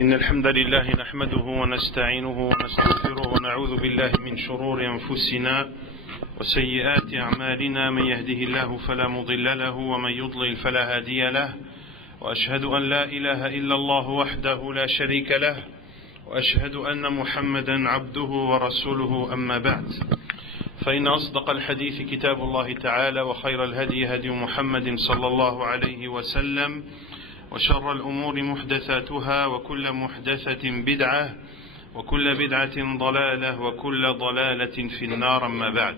إن الحمد لله نحمده ونستعينه ونستغفره ونعوذ بالله من شرور أنفسنا وسيئات أعمالنا من يهده الله فلا مضل له ومن يضلل فلا هادي له وأشهد أن لا إله إلا الله وحده لا شريك له وأشهد أن محمدا عبده ورسوله أما بعد فإن أصدق الحديث كتاب الله تعالى وخير الهدي هدي محمد صلى الله عليه وسلم وشر الأمور محدثاتها وكل محدثة بدعة وكل بدعة ضلالة وكل ضلالة في النار أما بعد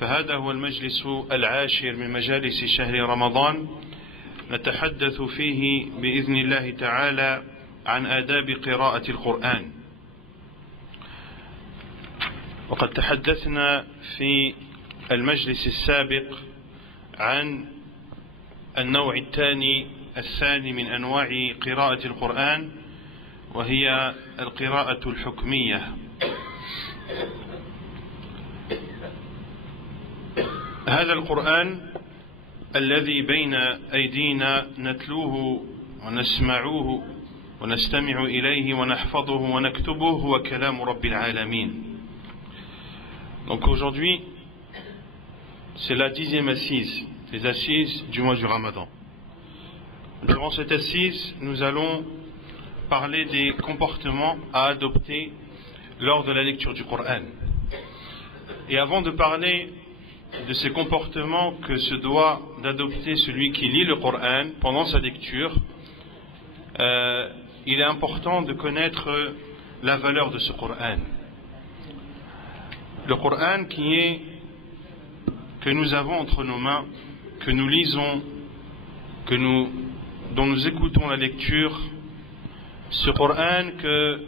فهذا هو المجلس العاشر من مجالس شهر رمضان نتحدث فيه بإذن الله تعالى عن آداب قراءة القرآن. وقد تحدثنا في المجلس السابق عن النوع الثاني من أنواع قراءة القرآن وهي القراءة الحكمية. هذا القرآن الذي بين أيدينا نتلوه ونسمعوه ونستمع إليه ونحفظه ونكتبه هو كلام رب العالمين. Donc aujourd'hui, c'est la 10e assise, les assises du mois du Ramadan. Durant cette assise, nous allons parler des comportements à adopter lors de la lecture du Coran. Et avant de parler de ces comportements que se doit d'adopter celui qui lit le Coran pendant sa lecture, il est important de connaître la valeur de ce Coran. Le Coran que nous avons entre nos mains, que nous lisons, dont nous écoutons la lecture, ce Coran que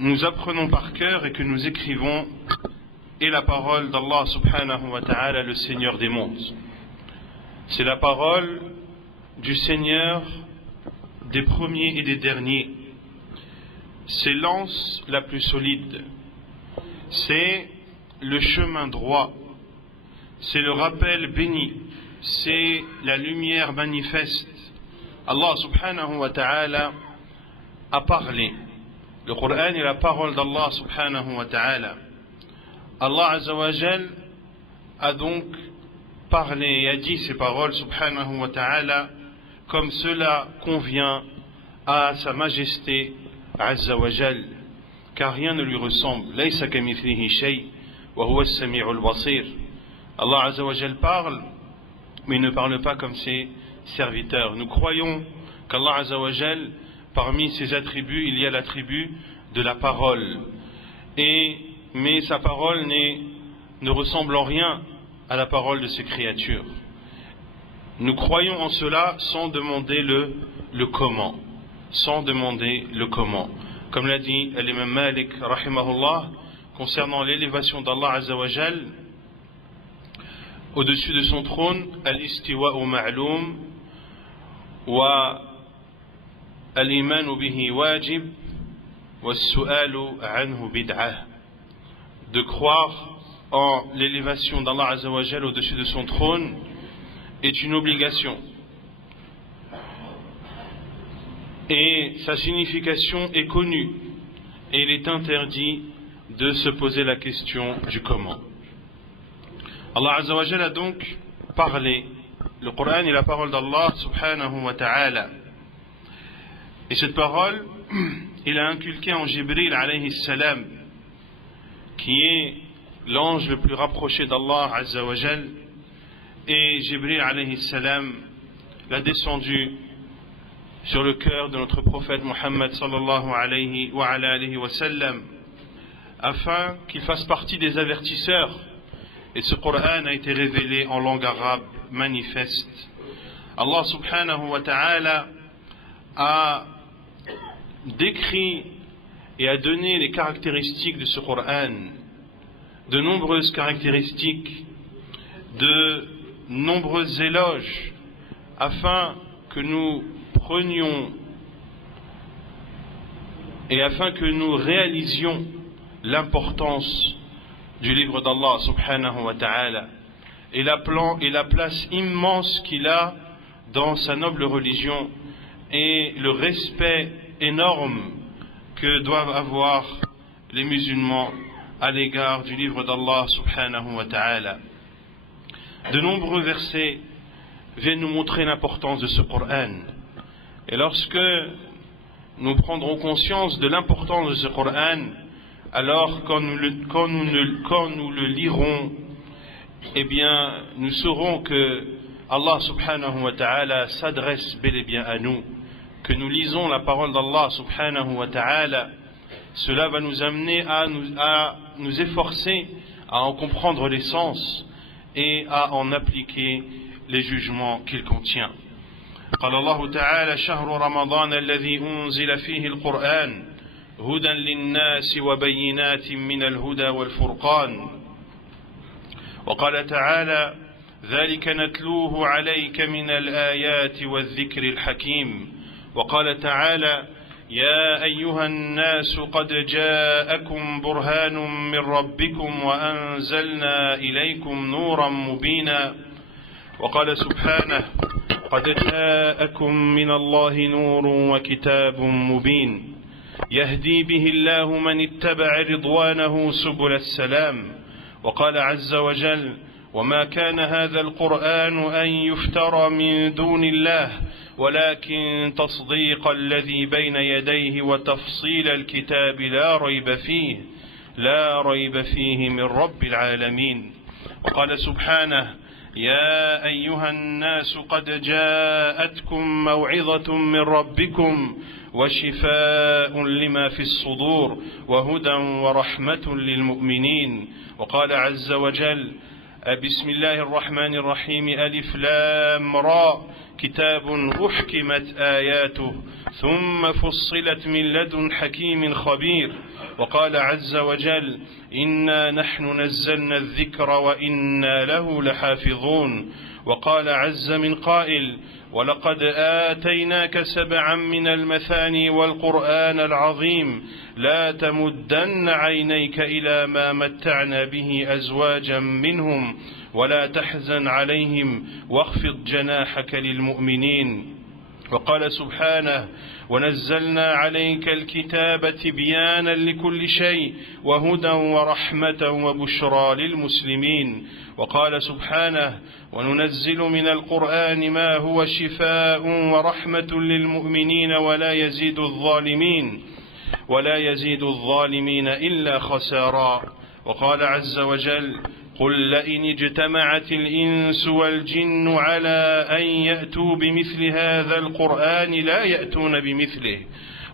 nous apprenons par cœur et que nous écrivons est la parole d'Allah subhanahu wa ta'ala, le Seigneur des mondes. C'est la parole du Seigneur des premiers et des derniers. C'est l'anse la plus solide. C'est le chemin droit. C'est le rappel béni. C'est la lumière manifeste. Allah subhanahu wa ta'ala a parlé. Le Coran est la parole d'Allah subhanahu wa ta'ala. Allah azza wa jal a donc parlé et a dit ces paroles subhanahu wa ta'ala comme cela convient à sa majesté azza wa jal, car rien ne lui ressemble. Laysa kamithlihi shay wa huwa as-sami'ul basir. Allah azza wa jal parle, mais il ne parle pas comme ses serviteurs. Nous croyons qu'Allah azza wa jal, parmi ses attributs, il y a l'attribut de la parole. Mais sa parole ne ressemble en rien à la parole de ses créatures. Nous croyons en cela sans demander le comment. Sans demander le comment. Comme l'a dit l'imam Malik rahimahullah concernant l'élévation d'Allah azza wa jal au-dessus de son trône, al-istiwa'u ma'loum wa al-imanu bihi wajib wa as-su'alu anhu bid'ah. De croire en l'élévation d'Allah azza wa jal au-dessus de son trône est une obligation. Et sa signification est connue. Et il est interdit de se poser la question du comment. Allah azza wa jal a donc parlé. Le Coran est la parole d'Allah subhanahu wa ta'ala. Et cette parole, il a inculqué en Jibril alayhi salam, qui est l'ange le plus rapproché d'Allah azza wa jal. Et Jibril alayhi salam l'a descendu sur le cœur de notre prophète Muhammad sallallahu alayhi wa sallam, afin qu'il fasse partie des avertisseurs. Et ce Coran a été révélé en langue arabe manifeste. Allah subhanahu wa ta'ala a décrit et a donné les caractéristiques de ce Coran, de nombreuses caractéristiques, de nombreux éloges, afin que nous prenions et afin que nous réalisions l'importance du livre d'Allah subhanahu wa ta'ala et la place immense qu'il a dans sa noble religion et le respect énorme que doivent avoir les musulmans à l'égard du livre d'Allah subhanahu wa ta'ala. De nombreux versets viennent nous montrer l'importance de ce Coran. Et lorsque nous prendrons conscience de l'importance de ce Coran, alors quand nous le lirons, eh bien, nous saurons que Allah subhanahu wa ta'ala s'adresse bel et bien à nous, que nous lisons la parole d'Allah subhanahu wa ta'ala. Cela va nous amener à nous efforcer à en comprendre l'essence et à en appliquer les jugements qu'il contient. قال الله تعالى شهر رمضان الذي أنزل فيه القرآن هدى للناس وبينات من الهدى والفرقان وقال تعالى ذلك نتلوه عليك من الآيات والذكر الحكيم وقال تعالى يا أيها الناس قد جاءكم برهان من ربكم وأنزلنا إليكم نورا مبينا وقال سبحانه قد جاءكم من الله نور وكتاب مبين يهدي به الله من اتبع رضوانه سبل السلام وقال عز وجل وما كان هذا القرآن أن يفترى من دون الله ولكن تصديق الذي بين يديه وتفصيل الكتاب لا ريب فيه من رب العالمين وقال سبحانه يا أيها الناس قد جاءتكم موعظة من ربكم وشفاء لما في الصدور وهدى ورحمة للمؤمنين وقال عز وجل بسم الله الرحمن الرحيم ألف لام را كتاب أحكمت آياته ثم فصلت من لدن حكيم خبير وقال عز وجل إنا نحن نزلنا الذكر وإنا له لحافظون وقال عز من قائل ولقد آتيناك سبعا من المثاني والقرآن العظيم لا تمدن عينيك إلى ما متعنا به أزواجا منهم ولا تحزن عليهم واخفض جناحك للمؤمنين وقال سبحانه ونزلنا عليك الكتاب تبيانا لكل شيء وهدى ورحمة وبشرى للمسلمين وقال سبحانه وننزل من القرآن ما هو شفاء ورحمة للمؤمنين ولا يزيد الظالمين إلا خسارا وقال عز وجل قل لئن اجتمعت الإنس والجن على أن يأتوا بمثل هذا القرآن لا يأتون بمثله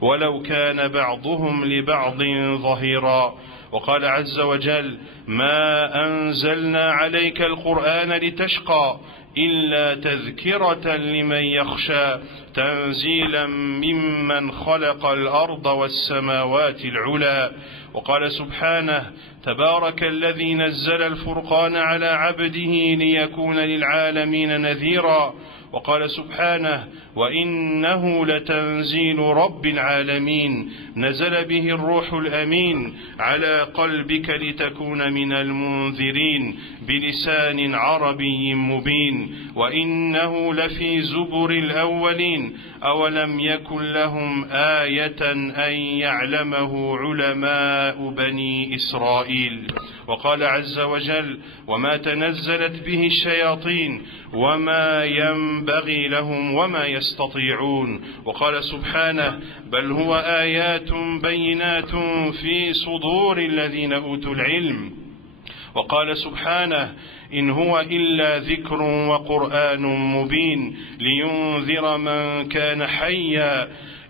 ولو كان بعضهم لبعض ظهيرا وقال عز وجل ما أنزلنا عليك القرآن لتشقى إلا تذكرة لمن يخشى تنزيلا ممن خلق الأرض والسماوات العلى وقال سبحانه تبارك الذي نزل الفرقان على عبده ليكون للعالمين نذيرا وقال سبحانه وإنه لتنزيل رب العالمين نزل به الروح الأمين على قلبك لتكون من المنذرين بلسان عربي مبين وإنه لفي زبر الأولين أولم يكن لهم آية أن يعلمه علماء بني إسرائيل وقال عز وجل وما تنزلت به الشياطين وما ينبغي لهم وما يستطيعون وقال سبحانه بل هو آيات بينات في صدور الذين أوتوا العلم وقال سبحانه إن هو إلا ذكر وقرآن مبين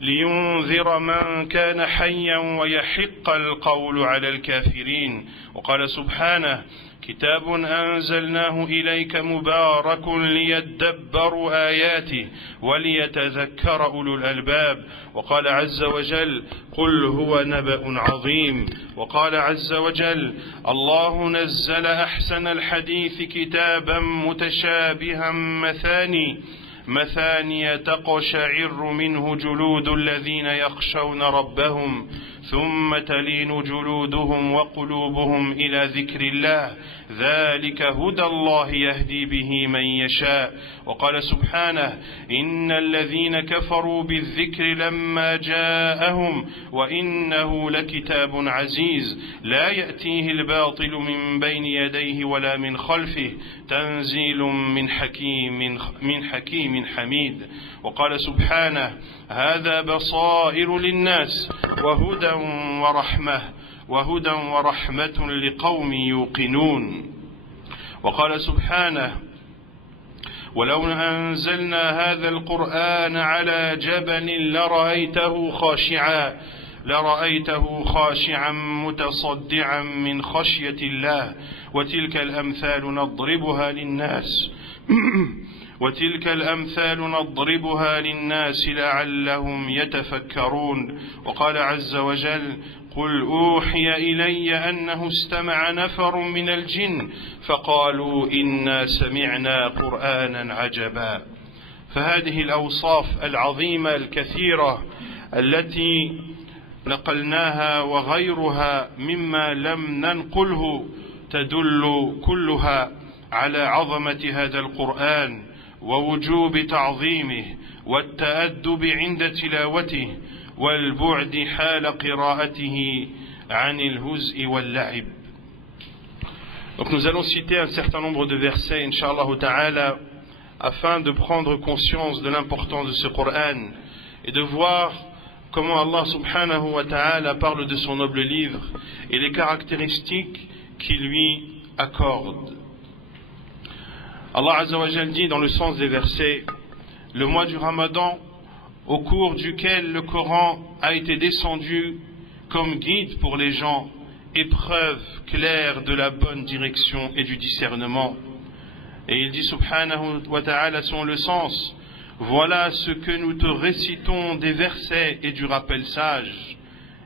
لينذر من كان حيا ويحق القول على الكافرين وقال سبحانه كتاب أنزلناه إليك مبارك ليدبروا آياته وليتذكر أولو الألباب وقال عز وجل قل هو نبأ عظيم وقال عز وجل الله نزل أحسن الحديث كتابا متشابها مثاني تقشعر منه جلود الذين يخشون ربهم ثم تلين جلودهم وقلوبهم إلى ذكر الله ذلك هدى الله يهدي به من يشاء. وقال سبحانه إن الذين كفروا بالذكر لما جاءهم وإنه لكتاب عزيز لا يأتيه الباطل من بين يديه ولا من خلفه تنزيل من حكيم حميد. وقال سبحانه هذا بصائر للناس وهدى ورحمة لقوم يوقنون. وقال سبحانه ولو أنزلنا هذا القرآن على جبل لرأيته خاشعا متصدعا من خشية الله وتلك الأمثال نضربها للناس لعلهم يتفكرون. وقال عز وجل قل أوحي إلي أنه استمع نفر من الجن فقالوا إنا سمعنا قرآنا عجبا. فهذه الأوصاف العظيمة الكثيرة التي نقلناها وغيرها مما لم ننقله تدل كلها على عظمة هذا القرآن ووجوب تعظيمه والتأدب عند تلاوته والبعد حال قراءته عن الهزء واللعب. Donc nous allons citer un certain nombre de versets, Inch'Allah Ta'ala, afin de prendre conscience de l'importance de ce Coran et de voir comment Allah Subhanahu wa Ta'ala parle de son noble livre et les caractéristiques qu'il lui accorde. Allah Azza wa Jal dit dans le sens des versets, le mois du Ramadan, au cours duquel le Coran a été descendu comme guide pour les gens, épreuve claire de la bonne direction et du discernement. Et il dit subhanahu wa ta'ala selon le sens, voilà ce que nous te récitons des versets et du rappel sage.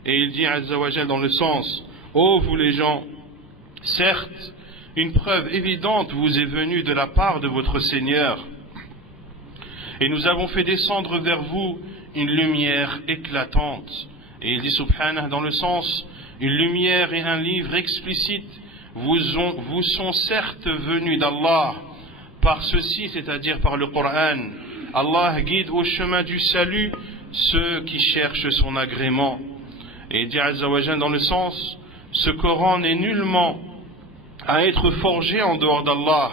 Et il dit Azza wa Jal dans le sens, ô vous les gens, certes, une preuve évidente vous est venue de la part de votre Seigneur. Et nous avons fait descendre vers vous une lumière éclatante. Et il dit subhanah dans le sens, une lumière et un livre explicite vous sont certes venus d'Allah par ceci, c'est-à-dire par le Coran. Allah guide au chemin du salut ceux qui cherchent son agrément. Et il dit Azza wa Jal dans le sens, ce Coran n'est nullement à être forgé en dehors d'Allah,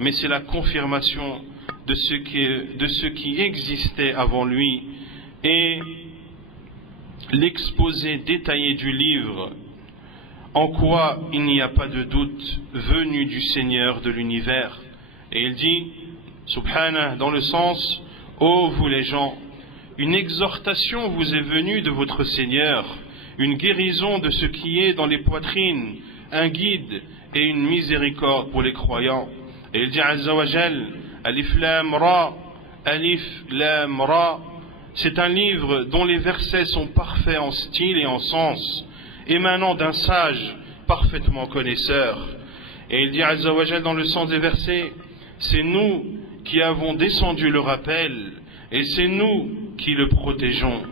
mais c'est la confirmation de ce qui existait avant lui et l'exposé détaillé du livre, en quoi il n'y a pas de doute venu du Seigneur de l'univers. Et il dit, subhanah, dans le sens, ô vous les gens, une exhortation vous est venue de votre Seigneur, une guérison de ce qui est dans les poitrines, un guide et une miséricorde pour les croyants. Et il dit Azza wa Jal, Alif Lam Ra, c'est un livre dont les versets sont parfaits en style et en sens, émanant d'un sage parfaitement connaisseur. Et il dit Azza wa Jal dans le sens des versets, c'est nous qui avons descendu le rappel et c'est nous qui le protégeons.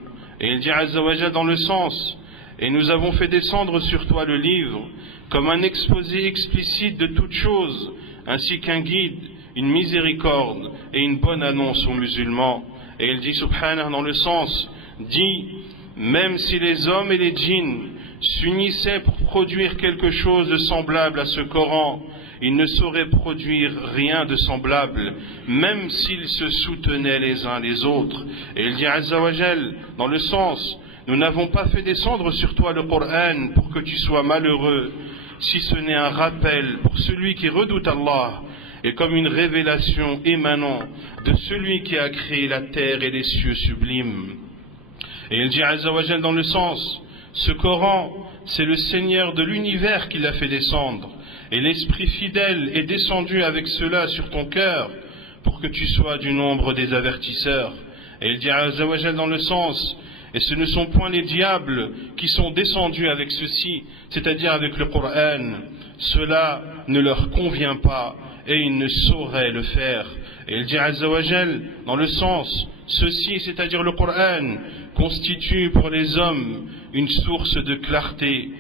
Et il dit Azza wa Jal dans le sens, et nous avons fait descendre sur toi le livre comme un exposé explicite de toutes choses, ainsi qu'un guide, une miséricorde et une bonne annonce aux musulmans. Et il dit subhanah dans le sens, dit, même si les hommes et les djinns s'unissaient pour produire quelque chose de semblable à ce Coran, ils ne sauraient produire rien de semblable, même s'ils se soutenaient les uns les autres. Et il dit Azza wa Jal dans le sens, nous n'avons pas fait descendre sur toi le Coran pour que tu sois malheureux, si ce n'est un rappel pour celui qui redoute Allah, et comme une révélation émanant de celui qui a créé la terre et les cieux sublimes. Et il dit Azza wa Jal dans le sens, ce Coran, c'est le Seigneur de l'univers qui l'a fait descendre, et l'Esprit fidèle est descendu avec cela sur ton cœur, pour que tu sois du nombre des avertisseurs. Et il dit Azza wa Jal dans le sens, et ce ne sont point les diables qui sont descendus avec ceci, c'est-à-dire avec le Coran. Cela ne leur convient pas et ils ne sauraient le faire. Et il dit Azza wa Jal dans le sens, ceci, c'est-à-dire le Coran, constitue pour les hommes une source de clarté,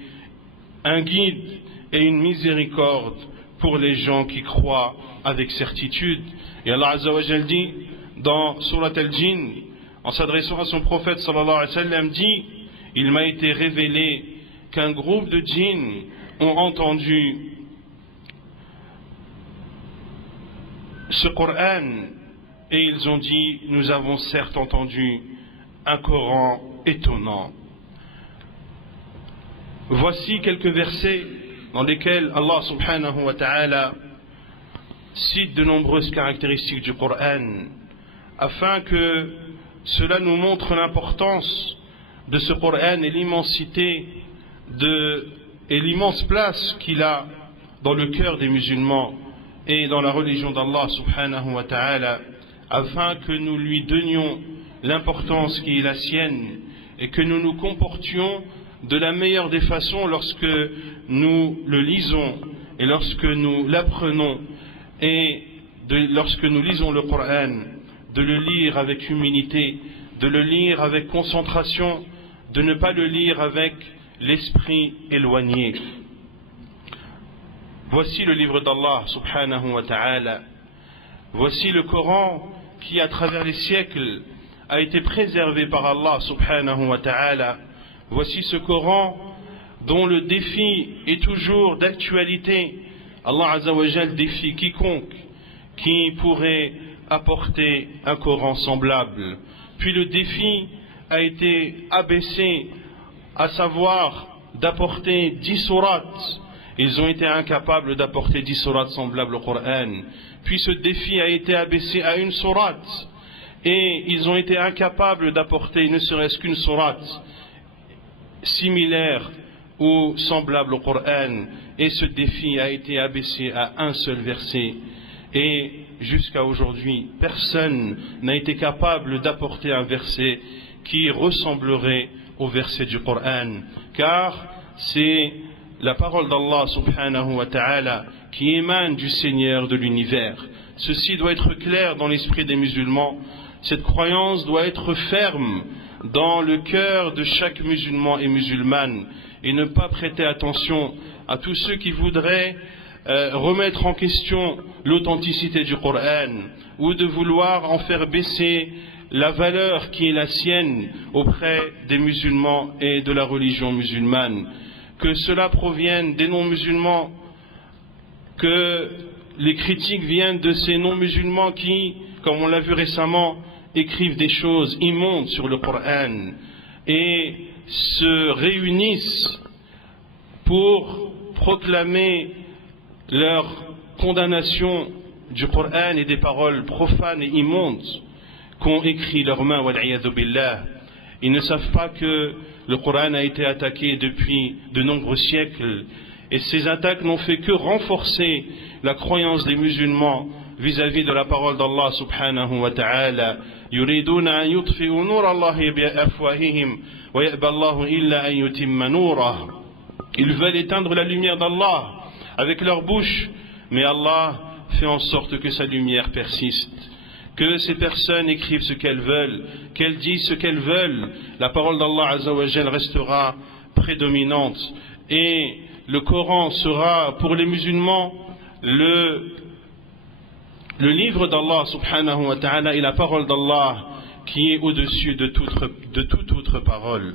un guide et une miséricorde pour les gens qui croient avec certitude. Et Allah Azza wa Jal dit dans Surat Al-Jinn, en s'adressant à son prophète sallallahu alayhi wa sallam, dit: il m'a été révélé qu'un groupe de djinns ont entendu ce Coran et ils ont dit: nous avons certes entendu un Coran étonnant. Voici quelques versets dans lesquels Allah subhanahu wa ta'ala cite de nombreuses caractéristiques du Coran afin que cela nous montre l'importance de ce Coran et l'immensité et l'immense place qu'il a dans le cœur des musulmans et dans la religion d'Allah subhanahu wa ta'ala, afin que nous lui donnions l'importance qui est la sienne et que nous nous comportions de la meilleure des façons lorsque nous le lisons et lorsque nous l'apprenons, et lorsque nous lisons le Coran, de le lire avec humilité, de le lire avec concentration, de ne pas le lire avec l'esprit éloigné. Voici le livre d'Allah subhanahu wa ta'ala. Voici le Coran qui, à travers les siècles, a été préservé par Allah subhanahu wa ta'ala. Voici ce Coran dont le défi est toujours d'actualité. Allah Azza wa Jal défie quiconque qui pourrait apporter un Coran semblable. Puis le défi a été abaissé, à savoir d'apporter 10 sourates. Ils ont été incapables d'apporter 10 sourates semblables au Coran. Puis ce défi a été abaissé à une sourate, et ils ont été incapables d'apporter ne serait-ce qu'une sourate similaire ou semblable au Coran, et ce défi a été abaissé à un seul verset. Et jusqu'à aujourd'hui, personne n'a été capable d'apporter un verset qui ressemblerait au verset du Coran, car c'est la parole d'Allah subhanahu wa ta'ala qui émane du Seigneur de l'univers. Ceci doit être clair dans l'esprit des musulmans. Cette croyance doit être ferme dans le cœur de chaque musulman et musulmane, et ne pas prêter attention à tous ceux qui voudraient remettre en question l'authenticité du Coran, ou de vouloir en faire baisser la valeur qui est la sienne auprès des musulmans et de la religion musulmane. Que cela provienne des non-musulmans, que les critiques viennent de ces non-musulmans qui, comme on l'a vu récemment, écrivent des choses immondes sur le Coran et se réunissent pour proclamer leur condamnation du Coran et des paroles profanes et immondes qu'ont écrit leurs mains, wal'iyadhu billah. Ils ne savent pas que le Coran a été attaqué depuis de nombreux siècles, et ces attaques n'ont fait que renforcer la croyance des musulmans vis-à-vis de la parole d'Allah subhanahu wa ta'ala. Yuriduna an yutfi'u nur Allahi bi afwahihim wa ya'ba Allahu illa an yutimma nurah. Ils veulent éteindre la lumière d'Allah avec leur bouche, mais Allah fait en sorte que sa lumière persiste. Que ces personnes écrivent ce qu'elles veulent, qu'elles disent ce qu'elles veulent, la parole d'Allah Azza wa Jal restera prédominante, et le Coran sera pour les musulmans le livre d'Allah subhanahu wa ta'ala et la parole d'Allah qui est au-dessus de toute autre parole.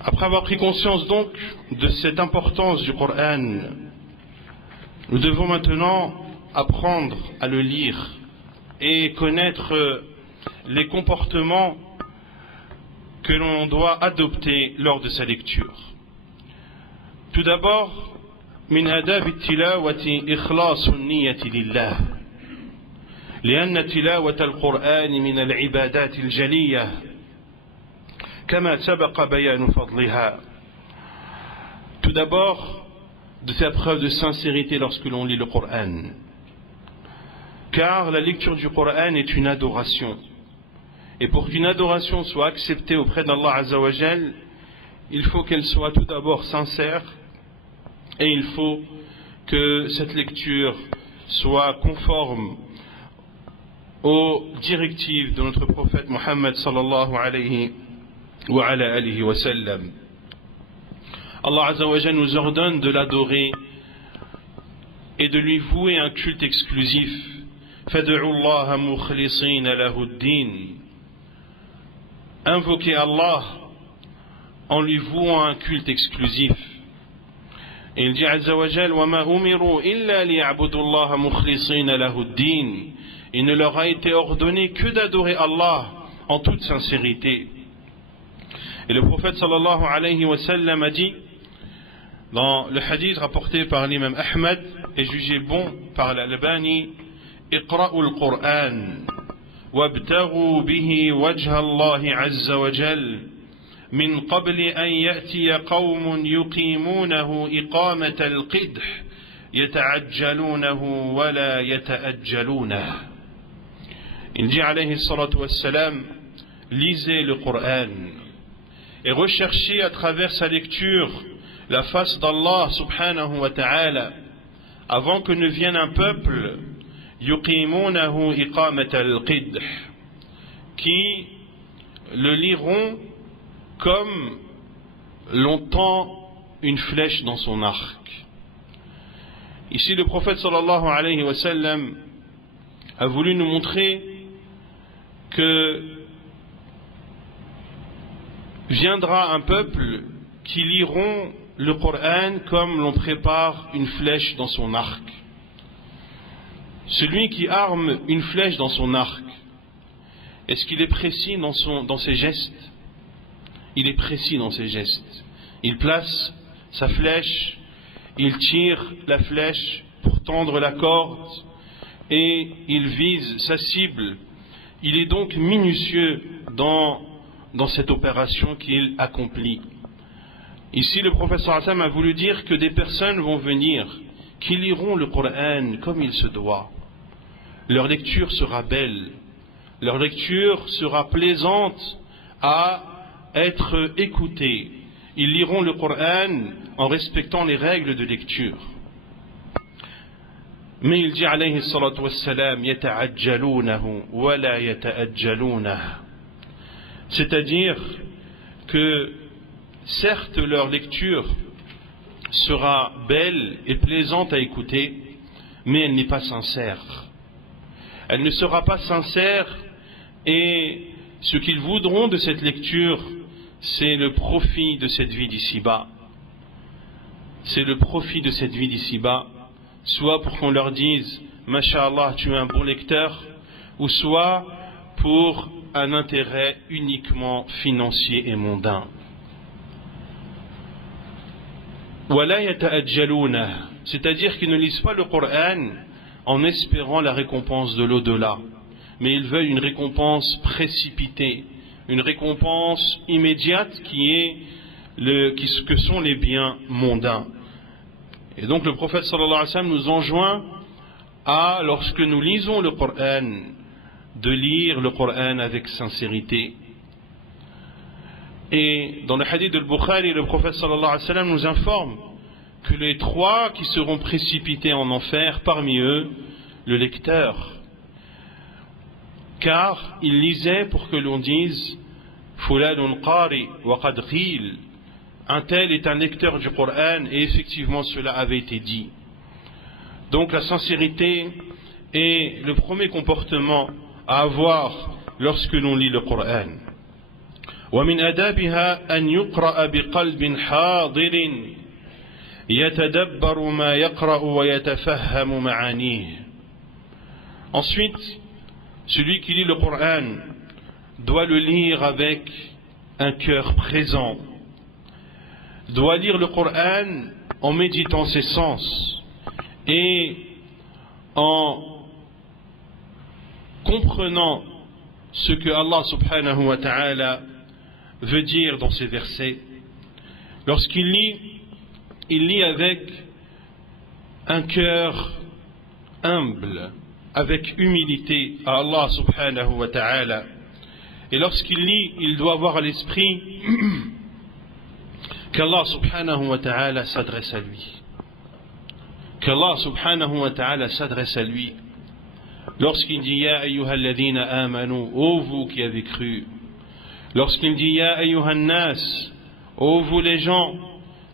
Après avoir pris conscience donc de cette importance du Coran, nous devons maintenant apprendre à le lire et connaître les comportements que l'on doit adopter lors de sa lecture. Tout d'abord, من آداب التلاوة إخلاص النية لله، لأن تلاوة القرآن من العبادات الجلية كما سبق بيان فضلها. Tout d'abord, de faire preuve de sincérité lorsque l'on lit le Coran, car la lecture du Coran est une adoration, et pour qu'une adoration soit acceptée auprès d'Allah Azza wa Jal, il faut qu'elle soit tout d'abord sincère, et il faut que cette lecture soit conforme aux directives de notre prophète Mohammed sallallahu alayhi wa ala alihi wa sallam. Allah Azza wa Jalla nous ordonne de l'adorer et de lui vouer un culte exclusif. Fad'u Allah mukhlisina lahu ad-din. Invoquez Allah en lui vouant un culte exclusif. Et il dit Azza wa Jalla wa ma umiru illa liya'budu Allah mukhlisina lahu ad-din. Il ne leur a été ordonné que d'adorer Allah en toute sincérité. Et le prophète sallallahu alayhi wa sallam a dit dans le hadith rapporté par l'imam Ahmad et jugé bon par l'Albani, Iqra'u al-Qur'an wabtaghu bihi wajha Allah azza wa jal min qabli an ya'tiya qawmun yuqimunahu iqamata al-qidh yata'ajjalunahu wa la yata'ajjalunahu. Il dit alayhi salatu wassalam, lisez le Coran et recherchez à travers sa lecture la face d'Allah subhanahu wa ta'ala avant que ne vienne un peuple yuqimunahu iqamat al-qidh qui le liront comme l'on tend une flèche dans son arc. Ici le prophète sallallahu alayhi wa sallam a voulu nous montrer que viendra un peuple qui liront le Coran comme l'on prépare une flèche dans son arc. Celui qui arme une flèche dans son arc, est-ce qu'il est précis dans ses gestes? Il est précis dans ses gestes. Il place sa flèche, il tire la flèche pour tendre la corde et il vise sa cible. Il est donc minutieux dans cette opération qu'il accomplit. Ici, le prophète sallallahu alayhi wa sallam a voulu dire que des personnes vont venir qui liront le Coran comme il se doit. Leur lecture sera belle, leur lecture sera plaisante à être écoutée. Ils liront le Coran en respectant les règles de lecture. Mais il dit alayhi salatu wassalam, yata'ajjalunahu wa la yata'ajjalunahu. C'est-à-dire que certes leur lecture sera belle et plaisante à écouter, mais elle n'est pas sincère. Elle ne sera pas sincère et ce qu'ils voudront de cette lecture, c'est le profit de cette vie d'ici-bas. C'est le profit de cette vie d'ici-bas, soit pour qu'on leur dise « Masha'Allah, tu es un bon lecteur », ou soit pour un intérêt uniquement financier et mondain. C'est-à-dire qu'ils ne lisent pas le Coran en espérant la récompense de l'au-delà, mais ils veulent une récompense précipitée, une récompense immédiate que sont les biens mondains. Et donc le prophète sallallahu alayhi wa sallam nous enjoint à, lorsque nous lisons le Coran, de lire le Coran avec sincérité. Et dans le hadith de Bukhari, le prophète sallallahu alayhi wa sallam nous informe que les trois qui seront précipités en enfer, parmi eux, le lecteur. Car il lisait pour que l'on dise Fulanun qari wa qad qil. Un tel est un lecteur du Coran, et effectivement cela avait été dit. Donc la sincérité est le premier comportement à avoir lorsque l'on lit le Coran. ومن آدابها أن يقرأ بقلب حاضر يتدبر ما يقرأ ويتفهم معانيه. Ensuite, celui qui lit le Coran doit le lire avec un cœur présent, doit lire le Coran en méditant ses sens et en comprenant ce que Allah subhanahu wa ta'ala veut dire dans ces versets. Lorsqu'il lit, il lit avec un cœur humble, avec humilité à Allah subhanahu wa ta'ala. Et lorsqu'il lit, il doit avoir à l'esprit qu'Allah subhanahu wa ta'ala s'adresse à lui. Qu'Allah subhanahu wa ta'ala s'adresse à lui. lorsqu'il dit Ya ayyuhalladhina amanu, ô vous qui avez cru, lorsqu'il dit Ya ayyuhan nas, ô vous les gens,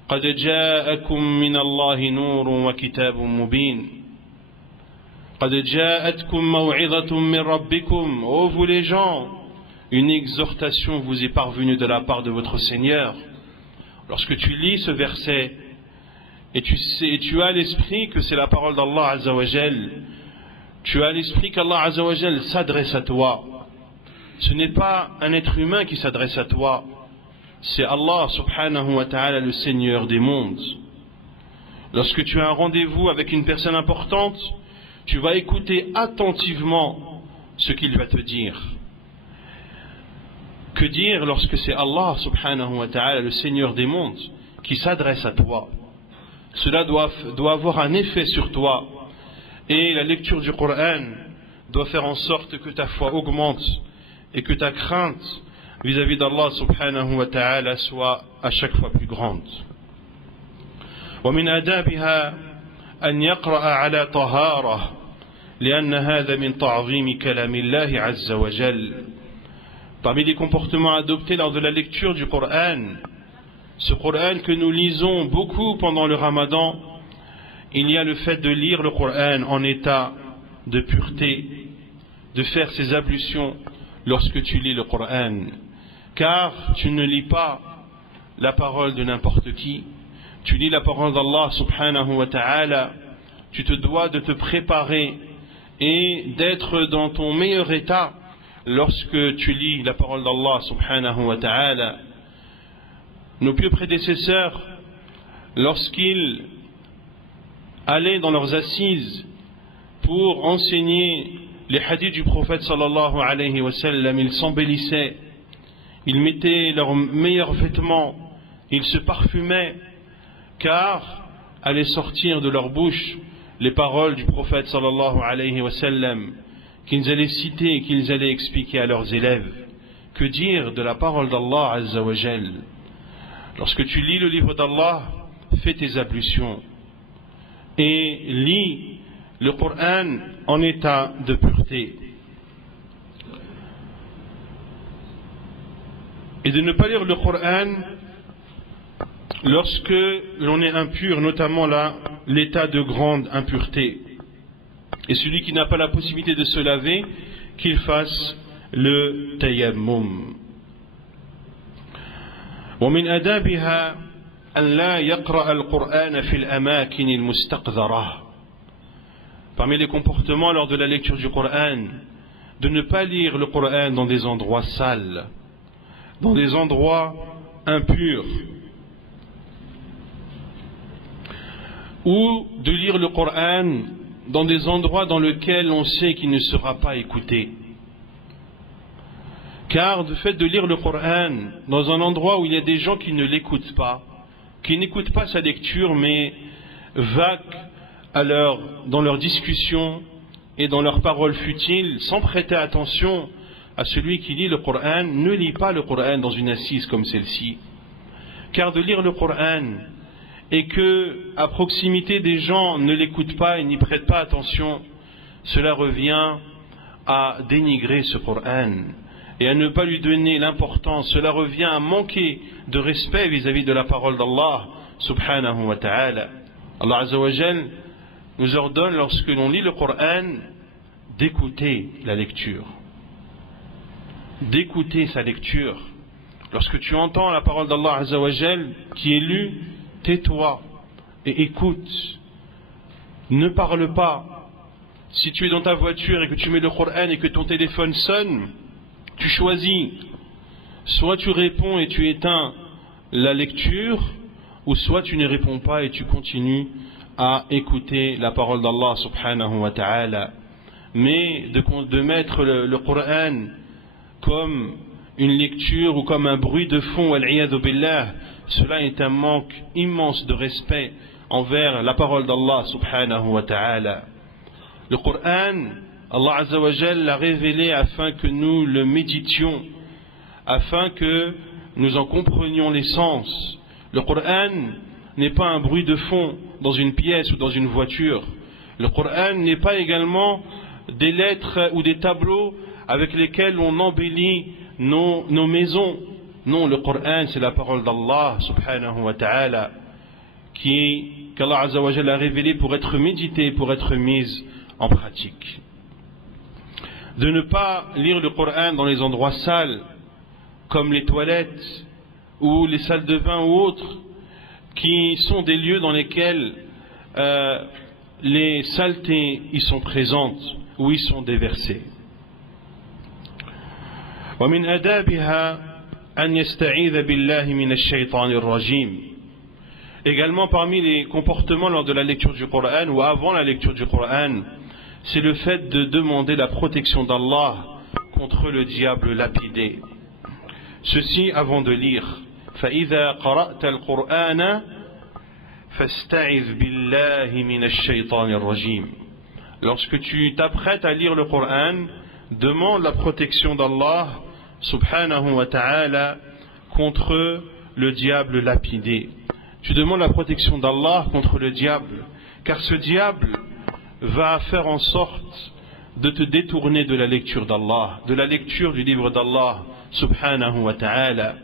qad ja'akum min Allahi nurun wa kitabun mubin, qad ja'atkum maw'izatun min rabbikum, ô vous les gens, une exhortation vous est parvenue de la part de votre Seigneur. Lorsque tu lis ce verset et tu as à l'esprit que c'est la parole d'Allah Azza wa Jal, tu as à l'esprit qu'Allah Azza wa Jal s'adresse à toi. Ce n'est pas un être humain qui s'adresse à toi, c'est Allah subhanahu wa ta'ala, le Seigneur des mondes. Lorsque tu as un rendez-vous avec une personne importante, tu vas écouter attentivement ce qu'il va te dire. Que dire lorsque c'est Allah subhanahu wa ta'ala, le Seigneur des mondes, qui s'adresse à toi? Cela doit avoir un effet sur toi. Et la lecture du Coran doit faire en sorte que ta foi augmente et que ta crainte vis-à-vis d'Allah subhanahu wa ta'ala soit à chaque fois plus grande. ومن آدابها أن يقرأ على طهارة لأن هذا من تعظيم كلام الله عز وجل. Parmi les comportements adoptés lors de la lecture du Coran, ce Coran que nous lisons beaucoup pendant le Ramadan, il y a le fait de lire le Coran en état de pureté, de faire ses ablutions lorsque tu lis le Coran, car tu ne lis pas la parole de n'importe qui, tu lis la parole d'Allah subhanahu wa ta'ala, tu te dois de te préparer et d'être dans ton meilleur état lorsque tu lis la parole d'Allah subhanahu wa ta'ala. Nos pieux prédécesseurs, lorsqu'ils allaient dans leurs assises pour enseigner les hadiths du prophète sallallahu alayhi wa sallam, ils s'embellissaient, ils mettaient leurs meilleurs vêtements, ils se parfumaient, car allaient sortir de leur bouche les paroles du prophète sallallahu alayhi wa sallam, qu'ils allaient citer et qu'ils allaient expliquer à leurs élèves. Que dire de la parole d'Allah Azza wa Jal? Lorsque tu lis le livre d'Allah, fais tes ablutions et lis le Coran en état de pureté. Et de ne pas lire le Coran lorsque l'on est impur, notamment là, l'état de grande impureté. Et celui qui n'a pas la possibilité de se laver, qu'il fasse le tayammum. ومن آدابها أن لا يقرأ القرآن في الأماكن المستقذرة. Parmi les comportements lors de la lecture du Coran, de ne pas lire le Coran dans des endroits sales, dans des endroits impurs, ou de lire le Coran dans des endroits dans lesquels on sait qu'il ne sera pas écouté. Car le fait de lire le Coran dans un endroit où il y a des gens qui ne l'écoutent pas, qui n'écoutent pas sa lecture, mais vaguent dans leurs discussions et dans leurs paroles futiles, sans prêter attention à celui qui lit le Coran, ne lit pas le Coran dans une assise comme celle-ci. Car de lire le Coran et que à proximité des gens ne l'écoutent pas et n'y prêtent pas attention, cela revient à dénigrer ce Coran et à ne pas lui donner l'importance. Cela revient à manquer de respect vis-à-vis de la parole d'Allah subhanahu wa ta'ala. Allah Azza wa Jal nous ordonne, lorsque l'on lit le Coran, d'écouter la lecture, d'écouter sa lecture. Lorsque tu entends la parole d'Allah Azza wa Jal qui est lue, tais-toi et écoute. Ne parle pas. Si tu es dans ta voiture et que tu mets le Coran et que ton téléphone sonne, tu choisis. Soit tu réponds et tu éteins la lecture, ou soit tu ne réponds pas et tu continues à écouter la parole d'Allah subhanahu wa ta'ala. Mais de mettre le Coran comme une lecture ou comme un bruit de fond, wal-'iyadhu billah, cela est un manque immense de respect envers la parole d'Allah subhanahu wa ta'ala. Le Coran, Allah Azza wa Jal l'a révélé afin que nous le méditions, afin que nous en comprenions l'essence. Le Coran n'est pas un bruit de fond dans une pièce ou dans une voiture. Le Coran n'est pas également des lettres ou des tableaux avec lesquels on embellit nos maisons. Non, le Coran, c'est la parole d'Allah subhanahu wa ta'ala qu'Allah Azza wa Jalla a révélé pour être médité, pour être mise en pratique. De ne pas lire le Coran dans les endroits sales, comme les toilettes ou les salles de bain ou autres, qui sont des lieux dans lesquels les saletés y sont présentes ou y sont déversées. ومن آدابها أن يستعيذ بالله من الشيطان الرجيم. Également parmi les comportements lors de la lecture du Coran ou avant la lecture du Coran, c'est le fait de demander la protection d'Allah contre le diable lapidé. Ceci avant de lire. فإذا قرأت القرآن فاستعذ بالله من الشيطان الرجيم. Lorsque tu t'apprêtes à lire le Coran, demande la protection d'Allah subhanahu wa ta'ala contre le diable lapidé. Tu demandes la protection d'Allah contre le diable, car ce diable va faire en sorte de te détourner de la lecture d'Allah, de la lecture du livre d'Allah subhanahu wa ta'ala.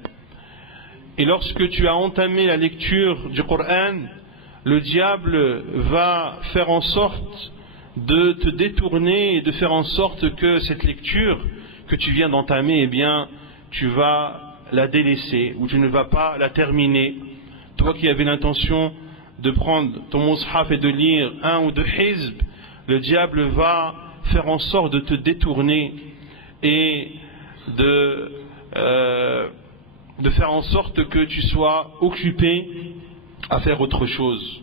Et lorsque tu as entamé la lecture du Coran, le diable va faire en sorte de te détourner et de faire en sorte que cette lecture que tu viens d'entamer, eh bien, tu vas la délaisser ou tu ne vas pas la terminer. Toi qui avais l'intention de prendre ton mushaf et de lire un ou deux hizb, le diable va faire en sorte de te détourner et de faire en sorte que tu sois occupé à faire autre chose.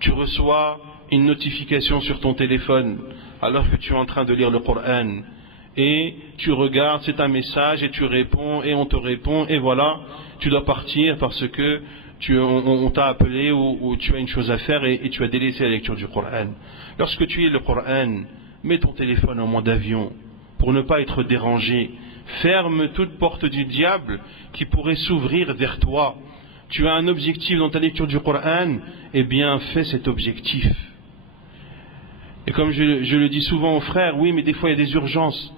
Tu reçois une notification sur ton téléphone alors que tu es en train de lire le Coran et tu regardes, c'est un message et tu réponds et on te répond et voilà, tu dois partir parce que on t'a appelé ou tu as une chose à faire et tu as délaissé la lecture du Coran. Lorsque tu lis le Coran, mets ton téléphone en mode avion pour ne pas être dérangé. Ferme toute porte du diable qui pourrait s'ouvrir vers toi. Tu as un objectif dans ta lecture du Coran, eh bien fais cet objectif. Et comme je le dis souvent aux frères, oui mais des fois il y a des urgences.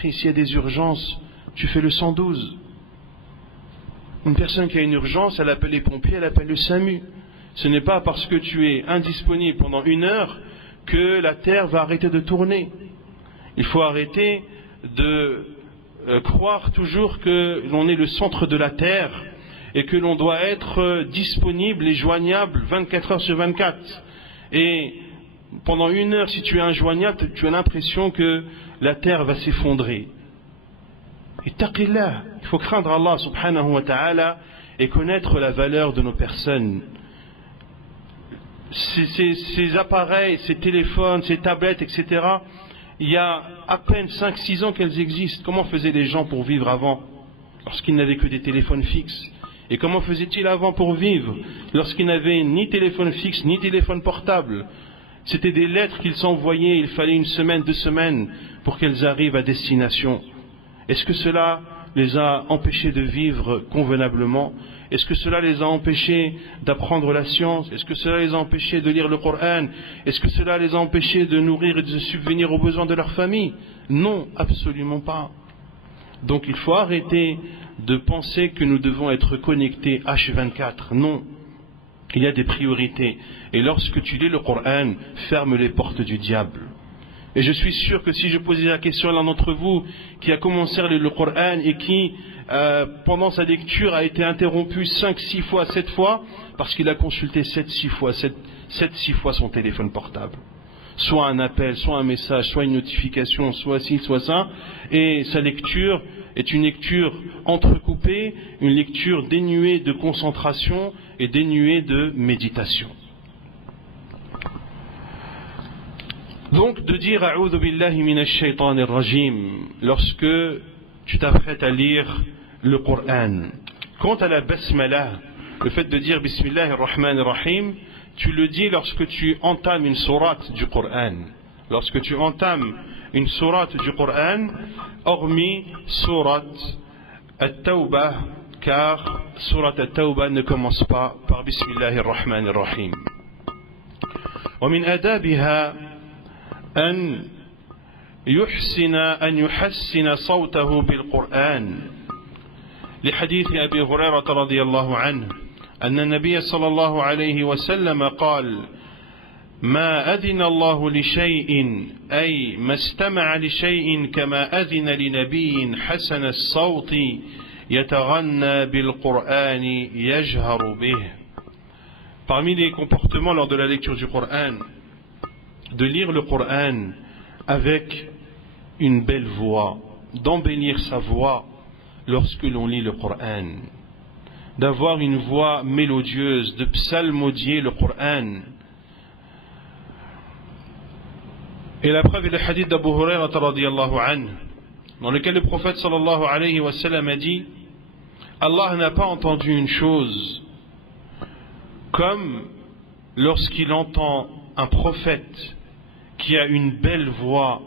S'il y a des urgences, tu fais le 112. Une personne qui a une urgence, elle appelle les pompiers, elle appelle le SAMU. Ce n'est pas parce que tu es indisponible pendant 1 heure que la terre va arrêter de tourner. Il faut arrêter de croire toujours que l'on est le centre de la terre et que l'on doit être disponible et joignable 24 heures sur 24. Et pendant 1 heure, si tu es injoignable, tu as l'impression que la terre va s'effondrer. Et taqillah, il faut craindre Allah subhanahu wa ta'ala et connaître la valeur de nos personnes. Ces appareils, ces téléphones, ces tablettes, etc., il y a à peine 5-6 ans qu'elles existent. Comment faisaient les gens pour vivre avant, lorsqu'ils n'avaient que des téléphones fixes? Et comment faisaient-ils avant pour vivre, lorsqu'ils n'avaient ni téléphone fixe, ni téléphone portable? C'était des lettres qu'ils s'envoyaient, il fallait 1 semaine, 2 semaines pour qu'elles arrivent à destination. Est-ce que cela les a empêchés de vivre convenablement? Est-ce que cela les a empêchés d'apprendre la science? Est-ce que cela les a empêchés de lire le Coran? Est-ce que cela les a empêchés de nourrir et de subvenir aux besoins de leur famille? Non, absolument pas. Donc il faut arrêter de penser que nous devons être connectés H24. Non, il y a des priorités. Et lorsque tu lis le Coran, ferme les portes du diable. Et je suis sûr que si je posais la question à l'un d'entre vous qui a commencé à lire le Coran et qui, pendant sa lecture, a été interrompu 5, 6 fois, 7 fois, parce qu'il a consulté 7-6 fois son téléphone portable. Soit un appel, soit un message, soit une notification, soit ci, soit ça. Et sa lecture est une lecture entrecoupée, une lecture dénuée de concentration et dénuée de méditation. Donc de dire A'udhu billahi minash shaitanir rajim lorsque tu t'apprêtes à lire le Coran. Quant à la basmala, le fait de dire Bismillahir Rahmanir Rahim, tu le dis lorsque tu entames une sourate du Coran. Lorsque tu entames une sourate du Coran, hormis sourate At-Tawbah, car sourate At-Tawbah ne commence pas par Bismillahir Rahmanir Rahim. ومن آدابها أن أن يحسن صوته بالقرآن لحديث أبي هريرة رضي الله عنه أن النبي صلى الله عليه وسلم قال ما أذن الله لشيء أي ما استمع لشيء كما أذن لنبي حسن الصوت يتغنى بالقرآن يجهر به. Parmi les comportements lors de la lecture du Coran, de lire le Coran avec une belle voix, d'embellir sa voix lorsque l'on lit le Coran, d'avoir une voix mélodieuse, de psalmodier le Coran. Et la preuve est le hadith d'Abu Hurairah radiyallahu anhu, dans lequel le prophète sallallahu alayhi wa sallam a dit: Allah n'a pas entendu une chose comme lorsqu'il entend un prophète qui a une belle voix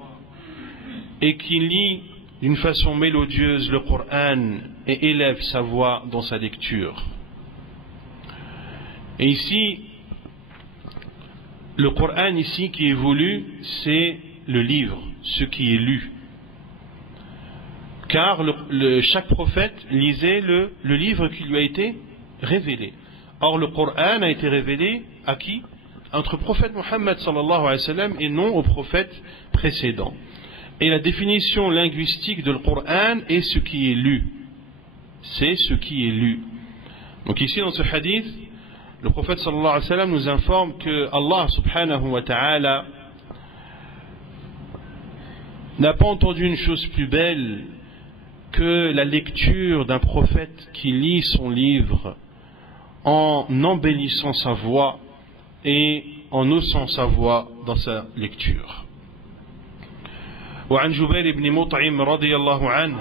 et qui lit d'une façon mélodieuse le Coran et élève sa voix dans sa lecture. Et ici, le Coran ici qui est voulu, c'est le livre, ce qui est lu. Car chaque prophète lisait le livre qui lui a été révélé. Or le Coran a été révélé à qui? Entre le prophète Mohammed sallallahu alayhi wa sallam et non au prophète précédent. Et la définition linguistique de le Coran est ce qui est lu. C'est ce qui est lu. Donc ici dans ce hadith, le prophète sallallahu alayhi wa sallam nous informe que Allah subhanahu wa ta'ala n'a pas entendu une chose plus belle que la lecture d'un prophète qui lit son livre en embellissant sa voix et en haussant sa voix dans sa lecture. وعن جبير بن مطعم رضي الله عنه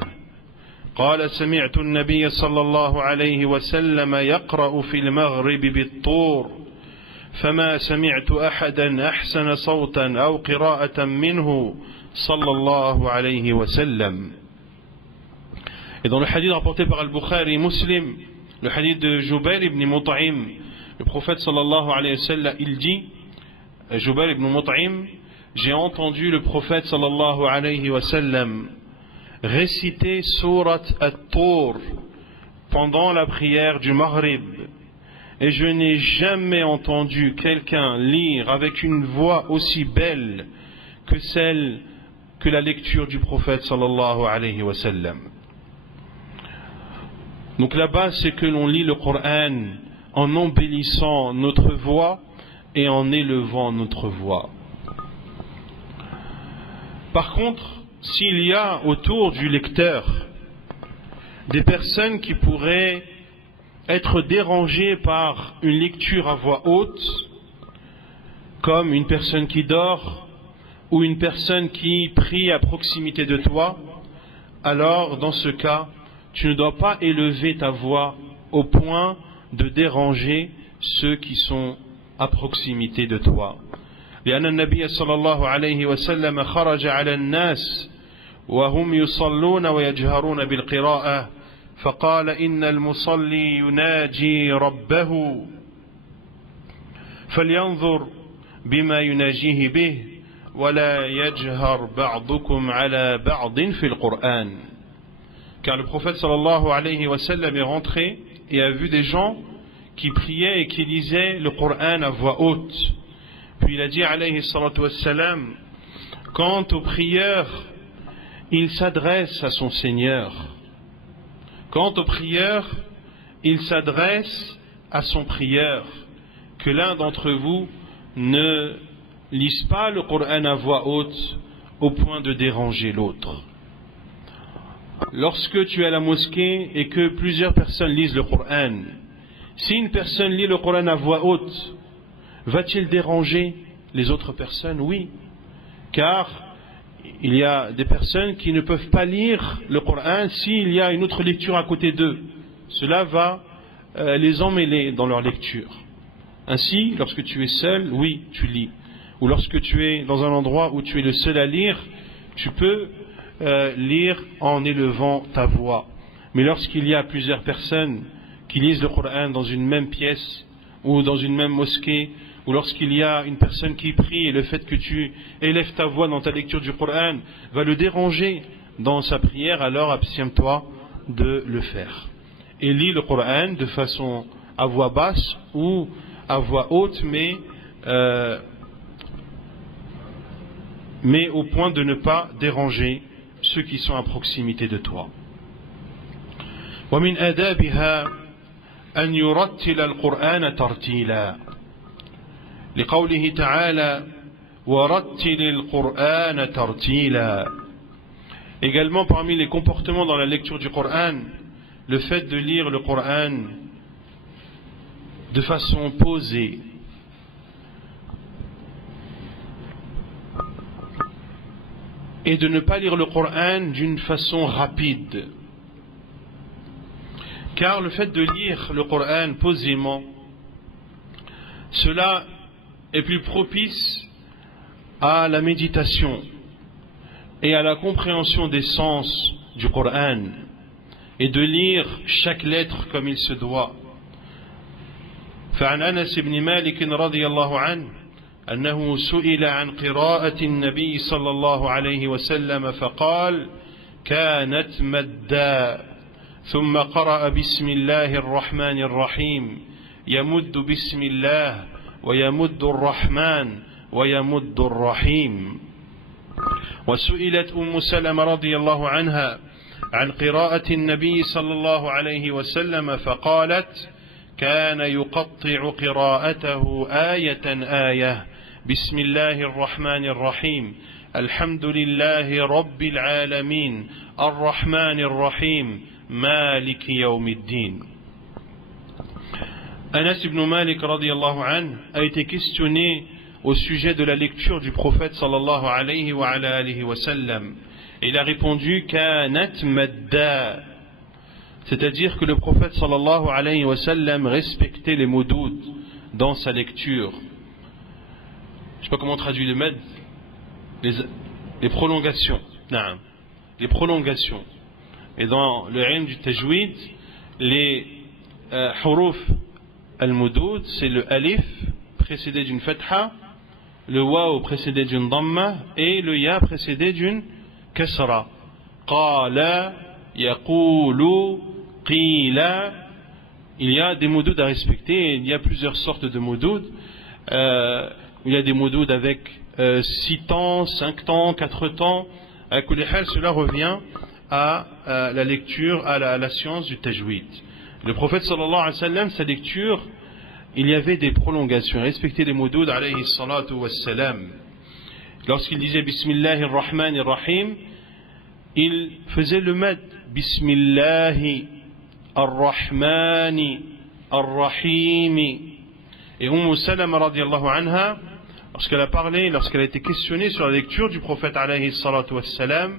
قال سمعت النبي صلى الله عليه وسلم يقرأ في المغرب بالطور فما سمعت أحدا أحسن صوتا أو قراءة منه صلى الله عليه وسلم. Et dans le hadith rapporté par Al-Bukhari et Muslim, le hadith de Jubair ibn Mut'im, le prophète sallallahu alayhi wa sallam, il dit, Jubair ibn Mut'im, j'ai entendu le prophète sallallahu alayhi wa sallam réciter Surat At-Tur pendant la prière du Maghrib, et je n'ai jamais entendu quelqu'un lire avec une voix aussi belle que celle que la lecture du prophète sallallahu alayhi wa sallam. Donc la base, c'est que l'on lit le Coran en embellissant notre voix et en élevant notre voix. Par contre, s'il y a autour du lecteur des personnes qui pourraient être dérangées par une lecture à voix haute, comme une personne qui dort ou une personne qui prie à proximité de toi, alors dans ce cas, tu ne dois pas élever ta voix au point de déranger ceux qui sont à proximité de toi. لأن النبي صلى الله عليه وسلم خرج على الناس وهم يصلون ويجهرون بالقراءة فقال إن المصلي يناجي ربه فلينظر بما يناجيه به ولا يجهر بعضكم على بعض في القرآن. Car le prophète sallallahu alayhi wa sallam est rentré et a vu des gens qui priaient et qui lisaient le Coran à voix haute. Puis il a dit alayhi salatu wassalam, quant au prieur, il s'adresse à son Seigneur. Quant au prieur, il s'adresse à son prieur. Que l'un d'entre vous ne lise pas le Coran à voix haute au point de déranger l'autre. Lorsque tu es à la mosquée et que plusieurs personnes lisent le Coran, si une personne lit le Coran à voix haute, va-t-il déranger les autres personnes? Oui, car il y a des personnes qui ne peuvent pas lire le Coran s'il y a une autre lecture à côté d'eux. Cela va les emmêler dans leur lecture. Ainsi, lorsque tu es seul, oui, tu lis. Ou lorsque tu es dans un endroit où tu es le seul à lire, tu peux lire en élevant ta voix. Mais lorsqu'il y a plusieurs personnes qui lisent le Coran dans une même pièce ou dans une même mosquée ou lorsqu'il y a une personne qui prie et le fait que tu élèves ta voix dans ta lecture du Coran va le déranger dans sa prière, alors abstiens-toi de le faire. Et lis le Coran de façon à voix basse ou à voix haute, mais au point de ne pas déranger ceux qui sont à proximité de toi. ومن آدابها أن يرتل القرآن ترتيلا لقوله تعالى ورتل القرآن ترتيلا. Également parmi les comportements dans la lecture du Coran, le fait de lire le Coran de façon posée, et de ne pas lire le Coran d'une façon rapide. Car le fait de lire le Coran posément, cela est plus propice à la méditation et à la compréhension des sens du Coran, et de lire chaque lettre comme il se doit. فعن أنس بن مالك رضي الله عنه أنه سئل عن قراءة النبي صلى الله عليه وسلم فقال كانت مدا ثم قرأ بسم الله الرحمن الرحيم يمد بسم الله ويمد الرحمن ويمد الرحيم. وسئلت أم سلمة رضي الله عنها عن قراءة النبي صلى الله عليه وسلم فقالت كان يقطع قراءته آية آية بسم الله الرحمن الرحيم الحمد لله رب العالمين الرحمن الرحيم مالك يوم الدين. Anas ibn Malik radiyallahu anhu a été questionné au sujet de la lecture du prophète sallallahu alayhi wa sallam. Et il a répondu kanat madda, c'est-à-dire que le prophète sallallahu alayhi wa sallam respectait les moudoud dans sa lecture. Je ne sais pas comment on traduit le mad, les prolongations. Non, les prolongations. Et dans le ilm du tajwid, les huruf al-moudoud, c'est le alif précédé d'une fatha, le waw précédé d'une damma et le ya précédé d'une kasra. Qala, yaqulu, qila. Il y a des moudoud à respecter, il y a plusieurs sortes de moudoud. Il y a des moudoud avec 6 temps, 5 temps, 4 temps. À kulli hal, cela revient à la lecture, à la science du tajwid. Le prophète sallallahu alayhi wa sallam, sa lecture, il y avait des prolongations. Il respectait les moudoud alayhi salatu wassalam. Lorsqu'il disait Bismillahir Rahmanir Rahim, il faisait le mad. Bismillahi Ar-Rahmani Ar-Rahimi. Et Salama radiyallahu anha, lorsqu'elle a parlé, lorsqu'elle a été questionnée sur la lecture du prophète alayhi salatu wassalam,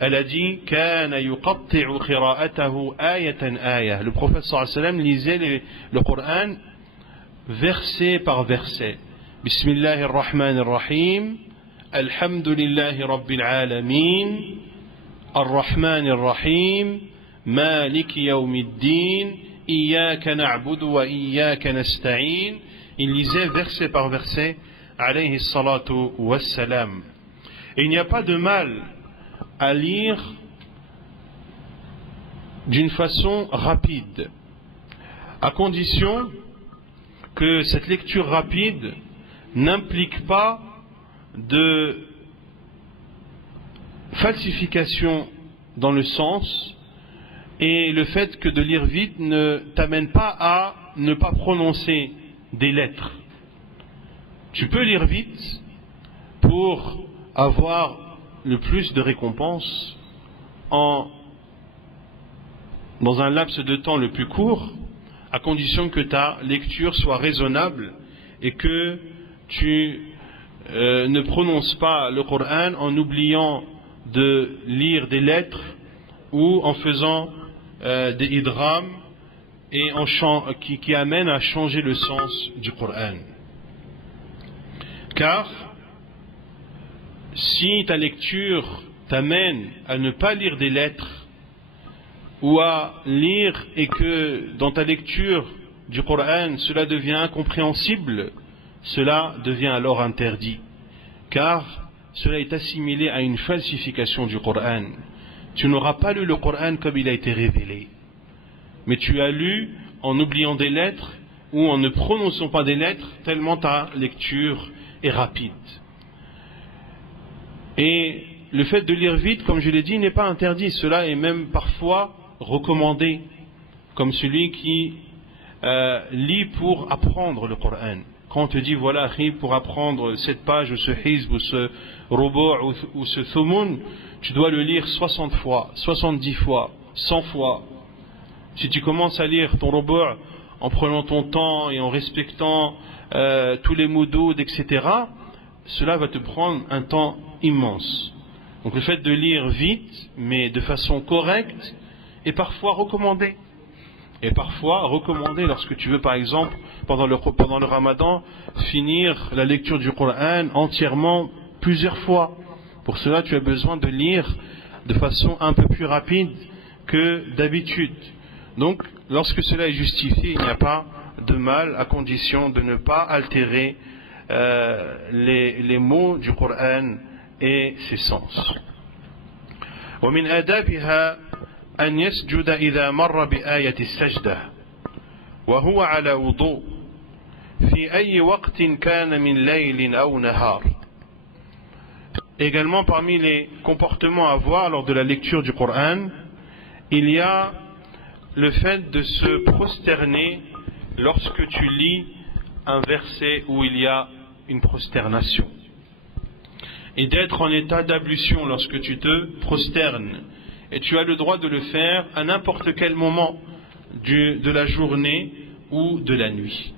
elle a dit Kana yuqatti'u qira'atahu ayatan ayah. Le prophète sallallahu alayhi wa sallam lisait le Coran verset par verset. Bismillahir Rahmanir Rahim, Alhamdulillahi Rabbil Alamin, Ar-Rahmanir Rahim, Maliki Yawmiddin, Iyyaka na'budu wa Iyyaka nasta'in. Il lisait verset par verset alayhi salatu wassalam. Et il n'y a pas de mal à lire d'une façon rapide, à condition que cette lecture rapide n'implique pas de falsification dans le sens, et le fait que de lire vite ne t'amène pas à ne pas prononcer des lettres. Tu peux lire vite pour avoir le plus de récompenses dans un laps de temps le plus court, à condition que ta lecture soit raisonnable et que tu ne prononces pas le Coran en oubliant de lire des lettres ou en faisant des idgham et qui amènent à changer le sens du Coran. Car si ta lecture t'amène à ne pas lire des lettres ou à lire et que dans ta lecture du Coran cela devient incompréhensible, cela devient alors interdit, car cela est assimilé à une falsification du Coran. Tu n'auras pas lu le Coran comme il a été révélé, mais tu as lu en oubliant des lettres ou en ne prononçant pas des lettres tellement ta lecture est rapide. Et le fait de lire vite, comme je l'ai dit, n'est pas interdit, cela est même parfois recommandé, comme celui qui lit pour apprendre le Coran. Quand on te dit voilà, pour apprendre cette page ou ce hizb ou ce rubu' ou ce thumun, tu dois le lire 60 fois, 70 fois, 100 fois. Si tu commences à lire ton rubu' en prenant ton temps et en respectant tous les mots d'oud, etc., cela va te prendre un temps immense. Donc le fait de lire vite, mais de façon correcte, est parfois recommandé. Et parfois recommandé lorsque tu veux, par exemple, pendant le Ramadan, finir la lecture du Coran entièrement plusieurs fois. Pour cela, tu as besoin de lire de façon un peu plus rapide que d'habitude. Donc, lorsque cela est justifié, il n'y a pas de mal, à condition de ne pas altérer les mots du Coran et ses sens. ومن آدابها أن يسجد إذا مر بآية السجدة وهو على وضوء في أي وقت كان من ليل أو نهار. Également parmi les comportements à voir lors de la lecture du Coran, il y a le fait de se prosterner lorsque tu lis un verset où il y a une prosternation, et d'être en état d'ablution lorsque tu te prosternes. Et tu as le droit de le faire à n'importe quel moment de la journée ou de la nuit.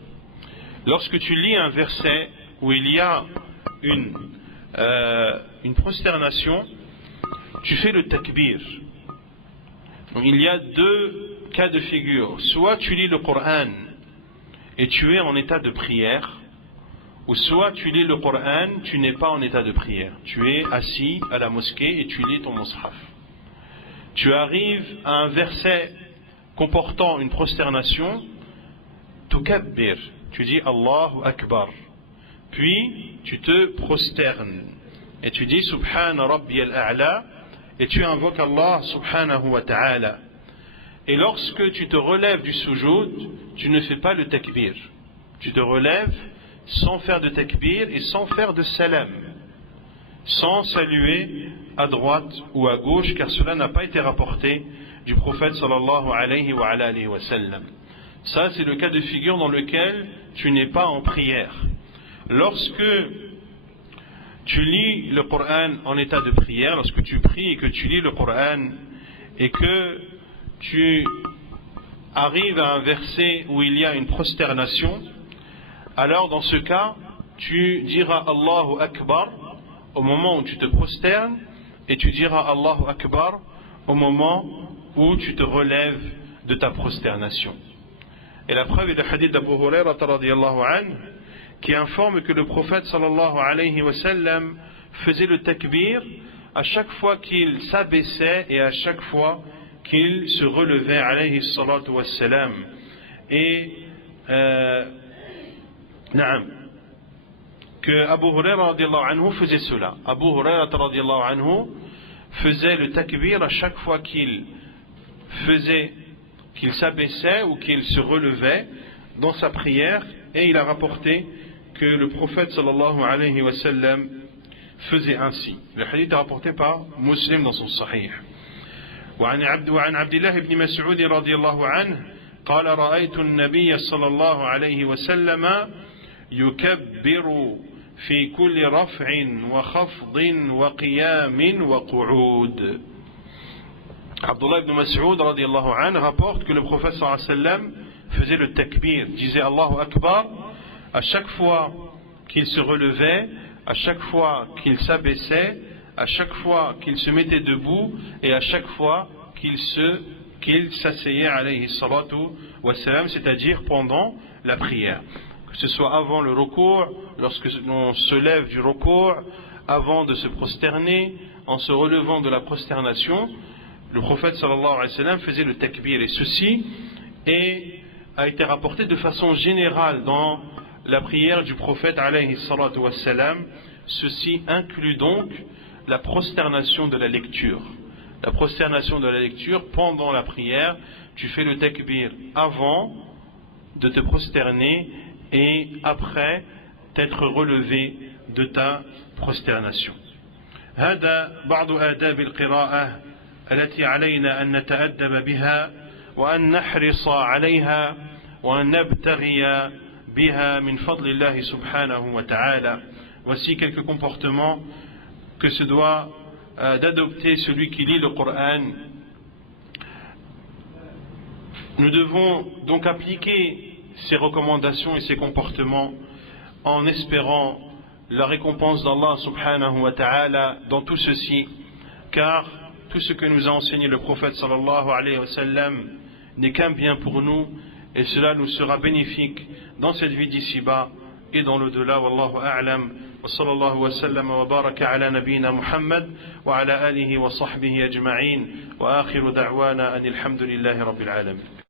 Lorsque tu lis un verset où il y a une prosternation, tu fais le takbir. Donc, il y a deux cas de figure. Soit tu lis le Coran et tu es en état de prière, ou soit tu lis le Coran, tu n'es pas en état de prière. Tu es assis à la mosquée et tu lis ton mushaf. Tu arrives à un verset comportant une prosternation, tukabbir, tu dis Allahu Akbar. Puis tu te prosternes et tu dis Subhana Rabbiyal A'la et tu invoques Allah Subhanahu wa Ta'ala. Et lorsque tu te relèves du sujoud, tu ne fais pas le takbir. Tu te relèves sans faire de takbir et sans faire de salam, sans saluer à droite ou à gauche, car cela n'a pas été rapporté du prophète sallallahu alayhi wa sallam. Ça, c'est le cas de figure dans lequel tu n'es pas en prière. Lorsque tu lis le Coran en état de prière, lorsque tu pries et que tu lis le Coran et que tu arrives à un verset où il y a une prosternation, alors dans ce cas, tu diras Allahu Akbar au moment où tu te prosternes et tu diras Allahu Akbar au moment où tu te relèves de ta prosternation. Et la preuve est le hadith d'Abu Huraira radiyallahu anhu qui informe que le prophète sallallahu alayhi wa sallam faisait le takbir à chaque fois qu'il s'abaissait et à chaque fois qu'il se relevait alayhi salatu wa salam. Et que Abu Huraira radiyallahu anhu faisait cela. Abu Huraira radiyallahu anhu faisait le takbir à chaque fois qu'il s'abaissait ou qu'il se relevait dans sa prière, et il a rapporté que le prophète sallallahu alayhi wa sallam faisait ainsi. Le hadith est rapporté par Muslim dans son Sahih. وعن عبد الله بن مسعود رضي الله عنه قال رأيت النبي صلى الله عليه وسلم يكبر في كل رفع وخفض وقيام وقعود. Abdullah ibn Mas'ud radiyallahu anhu rapporte que le prophète sallallahu alayhi wa sallam faisait le takbir, disait Allahu Akbar à chaque fois qu'il se relevait, à chaque fois qu'il s'abaissait, à chaque fois qu'il se mettait debout et à chaque fois qu'il s'asseyait alayhi salatu wa salam, c'est-à-dire pendant la prière. Que ce soit avant le ruku', lorsque l'on se lève du ruku', avant de se prosterner, en se relevant de la prosternation, le prophète sallallahu alayhi wa sallam faisait le takbir. Et ceci a été rapporté de façon générale dans la prière du prophète alayhi salatu wassalam. Ceci inclut donc la prosternation de la lecture. La prosternation de la lecture pendant la prière, tu fais le takbir avant de te prosterner et après t'être relevé de ta prosternation. هذا بعض آداب القراءة التي علينا أن نتأدب بها وأن نحرص عليها وأن نبتغي بها من فضل الله سبحانه وتعالى. Voici quelques comportements que se doit d'adopter celui qui lit le Coran. Nous devons donc appliquer ces recommandations et ces comportements en espérant la récompense d'Allah subhanahu wa ta'ala dans tout ceci, car tout ce que nous a enseigné le prophète sallallahu alayhi wa sallam n'est qu'un bien pour nous et cela nous sera bénéfique dans cette vie d'ici-bas et dans l'au-delà. Wallahu a'lam. وصلى الله وسلم وبارك على نبينا محمد وعلى آله وصحبه أجمعين وآخر دعوانا أن الحمد لله رب العالمين.